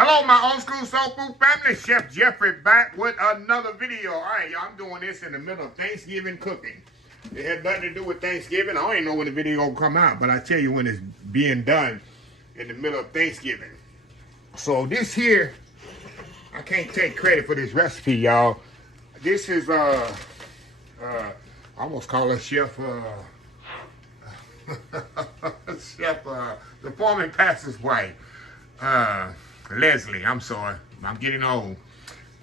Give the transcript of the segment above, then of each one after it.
Hello, my old school soul food family. Chef Jeffrey back with another video. All right, y'all, I'm doing this in the middle of Thanksgiving cooking. It had nothing to do with Thanksgiving. I don't even know when the video gonna come out, but I tell you when it's being done in the middle of Thanksgiving. So this here, I can't take credit for this recipe, y'all. This is I almost call her Chef Chef the foreman pastor's wife. Leslie, I'm sorry. I'm getting old.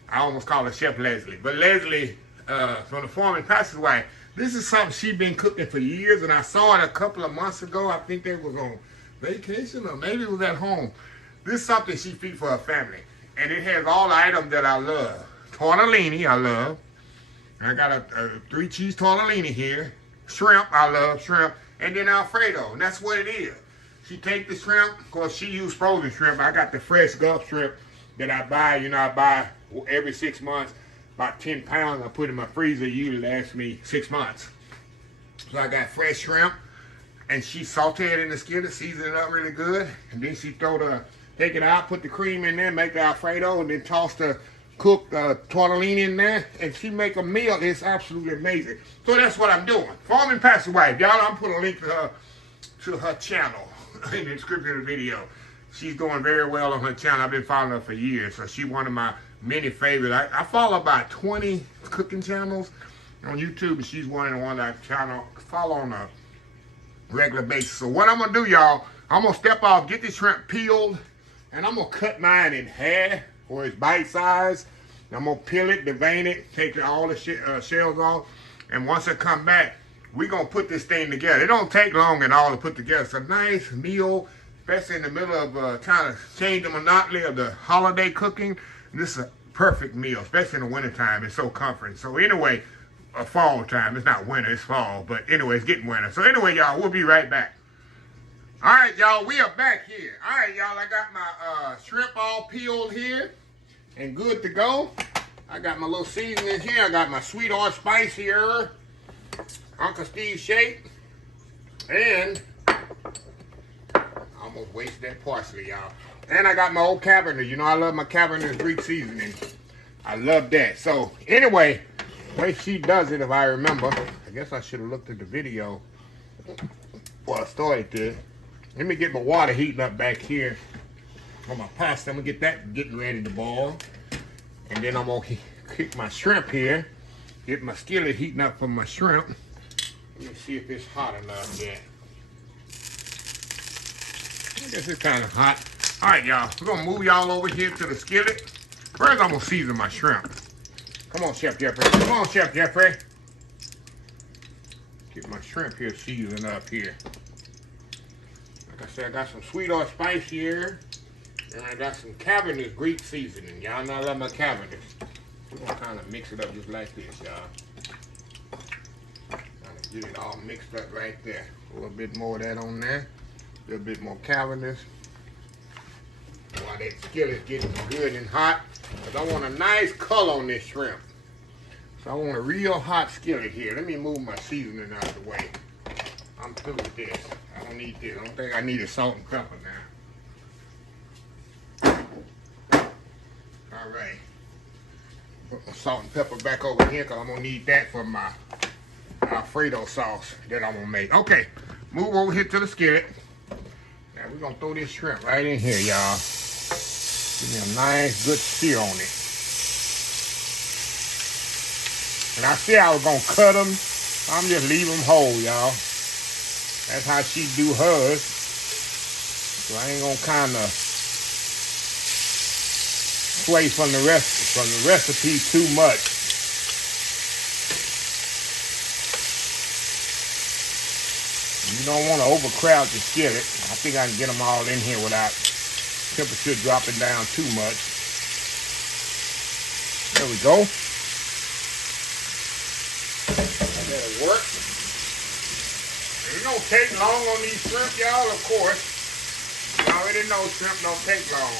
I almost call her Chef Leslie. But Leslie, from the foreman pastor's wife, this is something she's been cooking for years, and I saw it a couple of months ago. I think they was on vacation, or maybe it was at home. This is something she feeds for her family. And it has all the items that I love. Tortellini, I love. I got a 3 cheese tortellini here. Shrimp, I love shrimp. And then Alfredo, and that's what it is. She take the shrimp, of course she used frozen shrimp. I got the fresh Gulf shrimp that I buy. You know, I buy every 6 months, about 10 pounds. I put in my freezer, usually lasts me 6 months. So I got fresh shrimp, and she sauteed it in the skillet, seasoned it up really good. And then she take it out, put the cream in there, make the Alfredo, and then toss the cooked tortellini in there, and she make a meal. It's absolutely amazing. So that's what I'm doing. Foreman pastor wife, y'all. I'm putting a link to her channel in the description of the video. She's doing very well on her channel. I've been following her for years, so she's one of my many favorites. I follow about 20 cooking channels on YouTube, and she's one of the ones I follow on a regular basis. So what I'm gonna do, y'all, I'm gonna step off, get the shrimp peeled, and I'm gonna cut mine in half, or it's bite size. I'm gonna peel it, devein it, take all the shells off, and once I come back, we're gonna put this thing together. It don't take long at all to put together. It's a nice meal, especially in the middle of trying to change the monotony of the holiday cooking. This is a perfect meal, especially in the wintertime. It's so comforting. So anyway, fall time. It's not winter, it's fall. But anyway, it's getting winter. So anyway, y'all, we'll be right back. All right, y'all, we are back here. All right, y'all, I got my shrimp all peeled here and good to go. I got my little seasoning here. I got my sweet or spicy herb, Uncle Steve shake, and I almost wasted that parsley, y'all. And I got my old Cabernet. You know, I love my Cabernet Greek seasoning. I love that. So anyway, the way she does it, if I remember, I guess I should have looked at the video before I started this. Let me get my water heating up back here on my pasta. I'm gonna get that getting ready to boil. And then I'm gonna cook my shrimp here. Get my skillet heating up for my shrimp. Let me see if it's hot enough yet. I guess it's kind of hot. All right, y'all. We're gonna move y'all over here to the skillet. First, I'm gonna season my shrimp. Come on, Chef Jeffrey. Come on, Chef Jeffrey. Get my shrimp here seasoned up here. Like I said, I got some sweet or spice here, and I got some Cabernet Greek seasoning. Y'all know I love my Cabernet. We're gonna kind of mix it up just like this, y'all. Kind of get it all mixed up right there. A little bit more of that on there. A little bit more Cabernet. While that skillet's getting good and hot, because I want a nice color on this shrimp. So I want a real hot skillet here. Let me move my seasoning out of the way. I'm through with this. I don't need this. I don't think I need a salt and pepper now. All right. Put my salt and pepper back over here because I'm going to need that for my Alfredo sauce that I'm going to make. Okay. Move over here to the skillet. Now we're going to throw this shrimp right in here, y'all. Give me a nice, good sear on it. And I said I was going to cut them. I'm just leave them whole, y'all. That's how she do hers. So I ain't gonna kind of sway from the recipe too much. You don't want to overcrowd the skillet. I think I can get them all in here without temperature dropping down too much. There we go. That'll work. It don't take long on these shrimp, y'all, of course. You already know shrimp don't take long.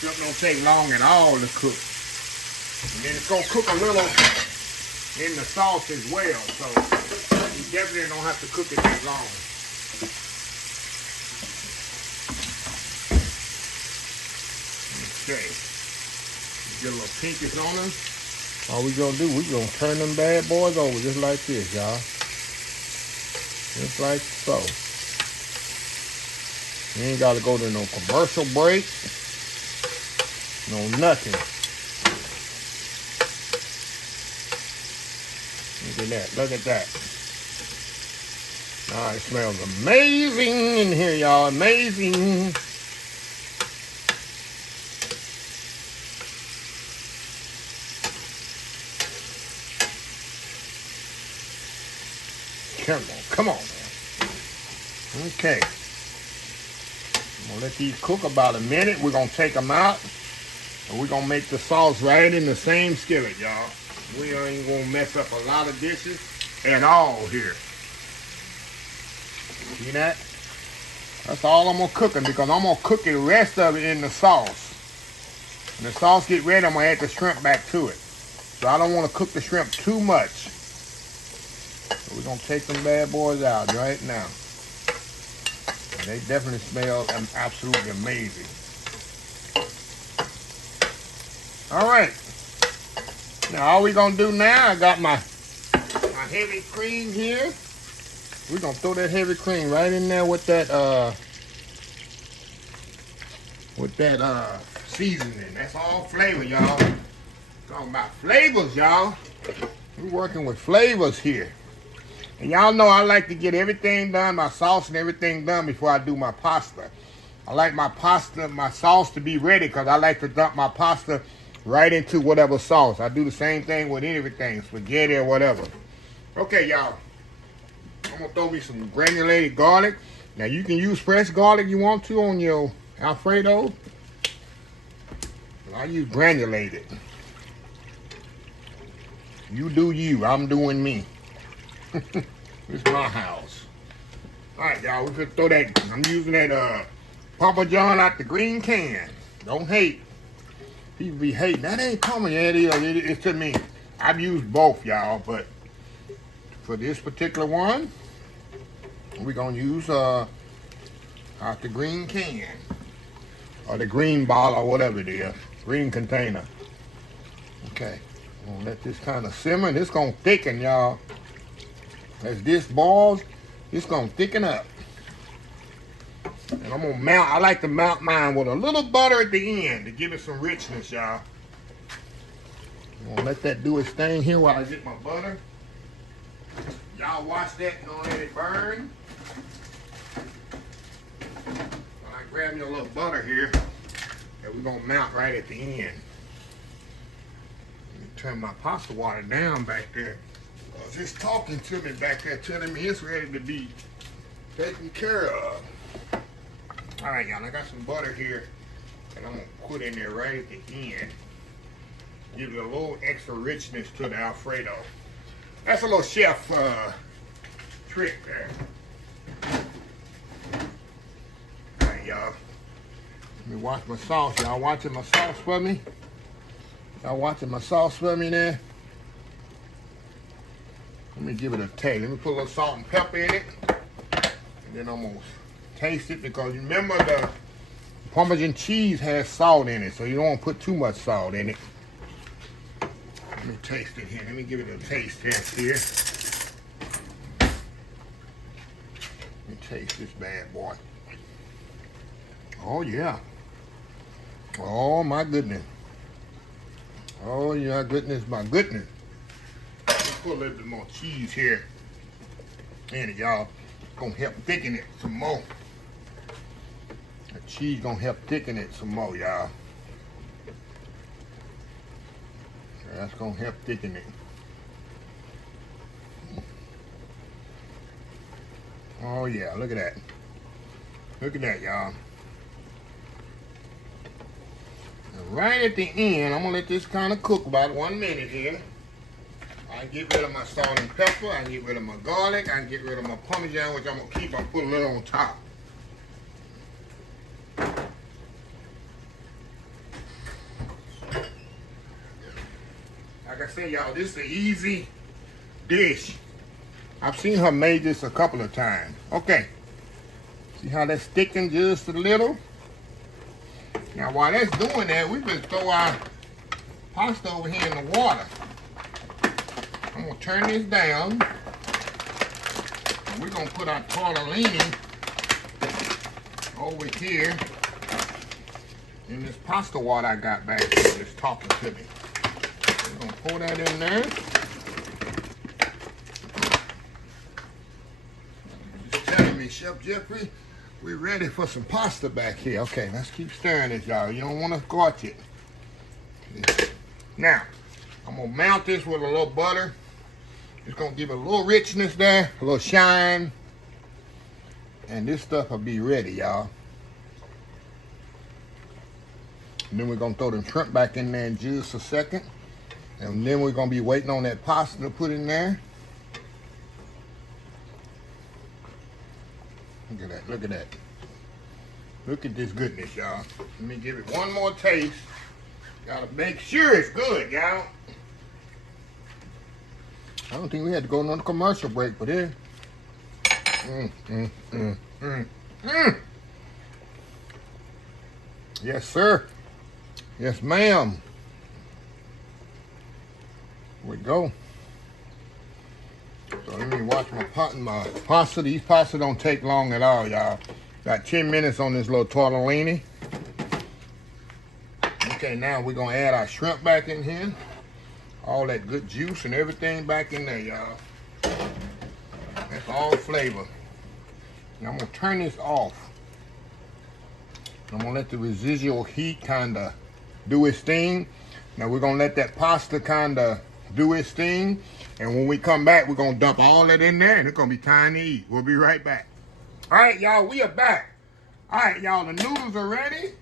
Shrimp don't take long at all to cook. And then it's going to cook a little in the sauce as well, so you definitely don't have to cook it that long. Okay. Get a little pinkish on them. All we gonna do, we gonna turn them bad boys over just like this, y'all. Just like so. You ain't gotta go to no commercial break. No nothing. Look at that, look at that. Ah, it smells amazing in here, y'all, amazing. Come on, man. Okay. I'm gonna let these cook about a minute. We're gonna take them out. And we're gonna make the sauce right in the same skillet, y'all. We ain't gonna mess up a lot of dishes at all here. See that? That's all I'm gonna cook them because I'm gonna cook the rest of it in the sauce. When the sauce get ready, I'm gonna add the shrimp back to it. So I don't wanna cook the shrimp too much. So we're gonna take them bad boys out right now. And they definitely smell absolutely amazing. All right. Now all we're gonna do now, I got my heavy cream here. We're gonna throw that heavy cream right in there with that seasoning. That's all flavor, y'all. Talking about flavors, y'all. We're working with flavors here. And y'all know I like to get everything done, my sauce and everything done before I do my pasta. I like my sauce to be ready because I like to dump my pasta right into whatever sauce. I do the same thing with everything, spaghetti or whatever. Okay, y'all. I'm going to throw me some granulated garlic. Now, you can use fresh garlic you want to on your Alfredo. I use granulated. You do you. I'm doing me. This is my house. All right, y'all. We could throw that. I'm using that Parmesan out the green can. Don't hate. People be hating. That ain't Parmesan. Yeah, it is. It's to me. I've used both, y'all, but for this particular one, we're gonna use out the green can or the green bottle or whatever it is, green container. Okay, I'm gonna let this kind of simmer. This gonna thicken, y'all. As this boils, it's gonna thicken up. And I'm gonna mount. I like to mount mine with a little butter at the end to give it some richness, y'all. I'm gonna let that do its thing here while I get my butter. Y'all watch that, don't let it burn. When I grab me a little butter here, that we're gonna mount right at the end. Let me turn my pasta water down back there. It's talking to me back there, telling me it's ready to be taken care of. All right, y'all, I got some butter here, and I'm gonna put in there right at the end. Give it a little extra richness to the Alfredo. That's a little chef trick there. All right, y'all. Let me watch my sauce. Y'all watching my sauce for me? Y'all watching my sauce for me there? Let me give it a taste. Let me put a little salt and pepper in it. And then I'm going to taste it because you remember the Parmesan cheese has salt in it. So you don't want to put too much salt in it. Let me taste it here. Let me give it a taste test here. Let me taste this bad boy. Oh, yeah. Oh, my goodness. Oh, yeah, goodness, my goodness. Put a little bit more cheese here in it, y'all. It's gonna help thicken it some more. The cheese gonna help thicken it some more, y'all. That's gonna help thicken it. Oh yeah, look at that. Look at that, y'all. And right at the end, I'm gonna let this kind of cook about 1 minute here. I can get rid of my salt and pepper, I can get rid of my garlic, I can get rid of my Parmesan, which I'm going to keep, I'll put a little on top. Like I said, y'all, this is an easy dish. I've seen her make this a couple of times. Okay. See how that's thickened just a little? Now while that's doing that, we just throw our pasta over here in the water. I'm gonna turn this down. And we're gonna put our tortellini over here in this pasta water I got back here just talking to me. We're gonna pour that in there. Just telling me, Chef Jeffrey, we're ready for some pasta back here. Okay, let's keep stirring this, y'all. You don't want to scorch it. Now, I'm gonna mount this with a little butter. It's gonna give it a little richness there, a little shine. And this stuff will be ready, y'all. And then we're gonna throw them shrimp back in there in just a second. And then we're gonna be waiting on that pasta to put in there. Look at that, look at that. Look at this goodness, y'all. Let me give it one more taste. Gotta make sure it's good, y'all. I don't think we had to go on a commercial break for this. Yes, sir. Yes, ma'am. Here we go. So let me watch my pasta. These pasta don't take long at all, y'all. Got 10 minutes on this little tortellini. Okay, now we're gonna add our shrimp back in here. All that good juice and everything back in there, y'all. That's all flavor. Now I'm gonna turn this off. I'm gonna let the residual heat kinda do its thing. Now we're gonna let that pasta kinda do its thing. And when we come back, we're gonna dump all that in there and it's gonna be time to eat. We'll be right back. All right, y'all, we are back. All right, y'all, the noodles are ready.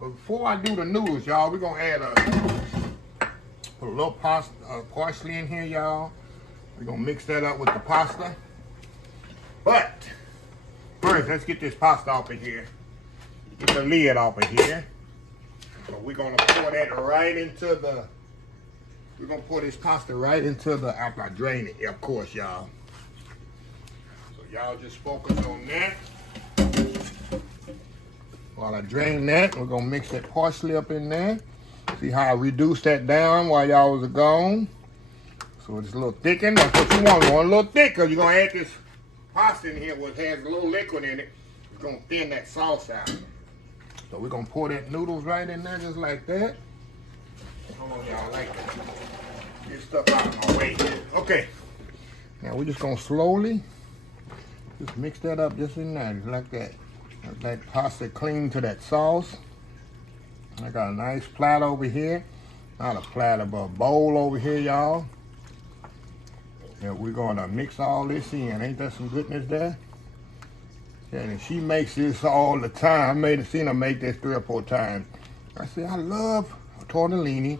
But before I do the noodles, y'all, we're gonna add put a little parsley in here, y'all. We're gonna mix that up with the pasta. But first, let's get this pasta off of here. Get the lid off of here. So we're gonna pour that right into the, we're gonna pour this pasta right into the, after I drain it, of course, y'all. So y'all just focus on that. While I drain that, we're gonna mix that parsley up in there. See how I reduced that down while y'all was gone? So it's a little thickened. That's what you want. You want a little thicker. You're gonna add this pasta in here, which has a little liquid in it. It's gonna thin that sauce out. So we're gonna pour that noodles right in there just like that. Hold on, y'all, like that. Get stuff out of my way. Okay. Now we're just gonna slowly just mix that up just in there, just like that. Let that pasta cling to that sauce. I got a nice platter over here. Not a platter, but a bowl over here, y'all. And we're gonna mix all this in. Ain't that some goodness there? And she makes this all the time. I seen her make this 3 or 4 times. I said, I love tortellini.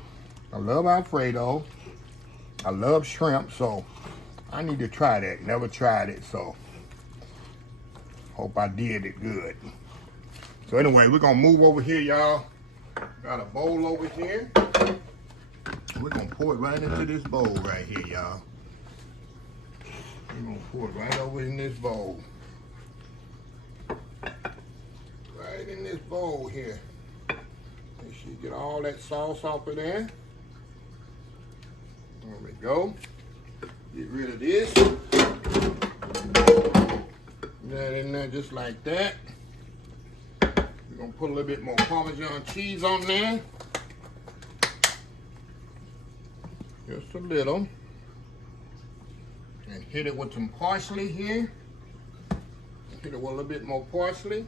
I love Alfredo. I love shrimp, so I need to try that. Never tried it, so hope I did it good. So anyway, we're gonna move over here, y'all. Got a bowl over here. We're gonna pour it right into this bowl right here, y'all. We're gonna pour it right over in this bowl. Right in this bowl here. Make sure you get all that sauce off of there. There we go. Get rid of this. That in there just like that. We're gonna put a little bit more Parmesan cheese on there. Just a little. And hit it with some parsley here. Hit it with a little bit more parsley.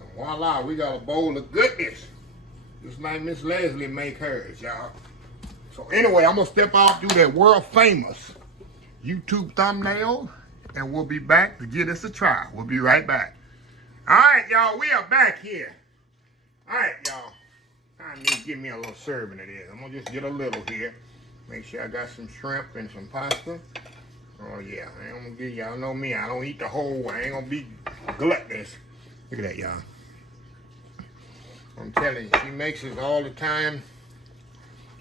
And voila, we got a bowl of goodness. Just like Miss Leslie make hers, y'all. So anyway, I'm gonna step off, do that world famous YouTube thumbnail, and we'll be back to give this a try. We'll be right back. All right, y'all, we are back here. All right, y'all. I need to give me a little serving of this. I'm gonna just get a little here. Make sure I got some shrimp and some pasta. Oh yeah, I ain't gonna give y'all know me. I don't eat the whole. I ain't gonna be gluttonous. Look at that, y'all. I'm telling you, she makes this all the time.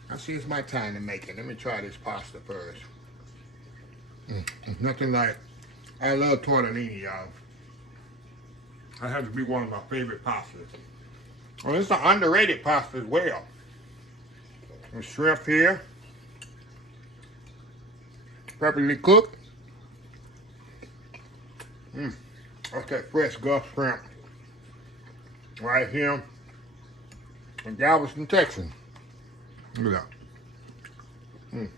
I see it's my time to make it. Let me try this pasta first. Nothing like. I love tortellini, y'all. That has to be one of my favorite pastas. Well, it's an underrated pasta as well. The shrimp here, perfectly cooked. That's that fresh Gulf shrimp right here in Galveston, Texas. Look at that.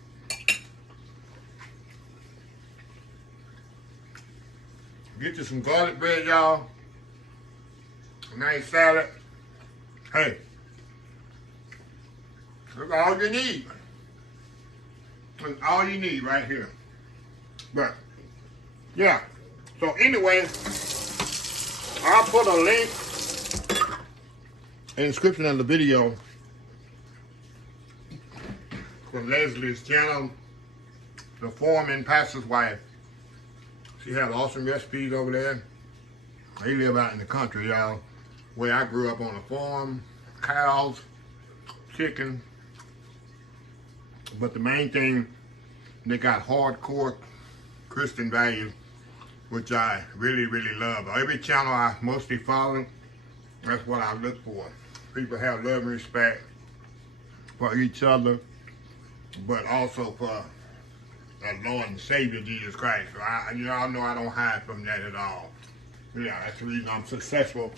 Get you some garlic bread, y'all. A nice salad. Hey, look all you need. That's all you need right here. But yeah. So anyway, I'll put a link in the description of the video for Leslie's channel, The Foreman Pastor's Wife. She has awesome recipes over there. They live out in the country, y'all. Where I grew up on a farm, cows, chicken. But the main thing, they got hardcore Christian values, which I really, really love. Every channel I mostly follow, that's what I look for. People have love and respect for each other, but also for our Lord and Savior Jesus Christ. So y'all know I don't hide from that at all. Yeah, that's the reason I'm successful,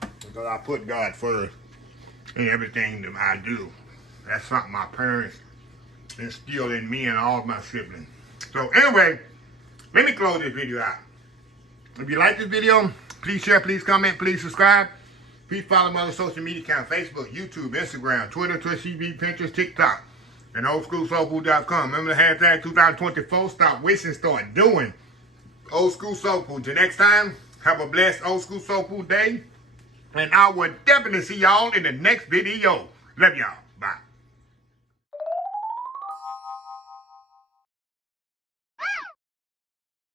because I put God first in everything that I do. That's something my parents instilled in me and all of my siblings. So anyway, let me close this video out. If you like this video, please share, please comment, please subscribe. Please follow my other social media accounts: Facebook, YouTube, Instagram, Twitter, Twitch TV, Pinterest, TikTok, and oldschoolsoulfood.com. Remember the hashtag 2024, stop wishing, start doing. Old School Soul Food. Till next time, have a blessed Old School Soul Food day. And I will definitely see y'all in the next video. Love y'all.